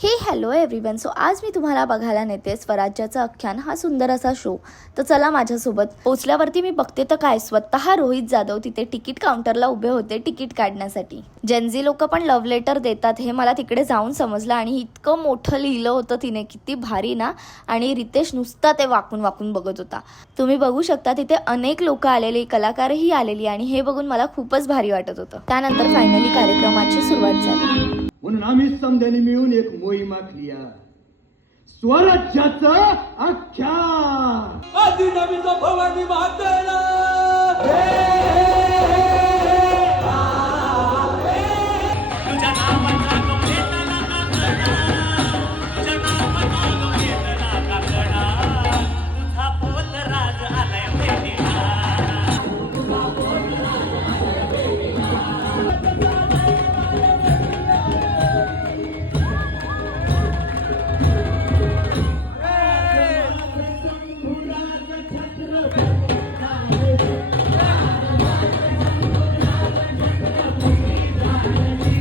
हे hello everyone. So आज मी तुम्हाला बघायला नेते स्वराज्याचा आख्यान हा सुंदर असा शो. तर चला माझ्यासोबत. पोचल्यावरती मी बघते तर काय स्वतः रोहित जाधव तिथे तिकीट काउंटरला उभे होते तिकीट काढण्यासाठी. जेनझी लोक पण लव्ह लेटर देतात हे मला तिकडे जाऊन समजलं आणि इतकं मोठं लिहिलं होतं तिने, किती भारी ना. आणि रितेश नुसता ते वाकून वाकून बघत होता. तुम्ही बघू शकता तिथे अनेक लोक आलेली, कलाकारही आलेली आणि हे बघून मला खूपच भारी वाटत होतं. त्यानंतर फायनली कार्यक्रमाची सुरुवात झाली. म्हणून आम्ही समजाने मिळून एक मोहीम आखली आहे, स्वराज्याचं आख्यान. आदिनामीचा भवानी मातेला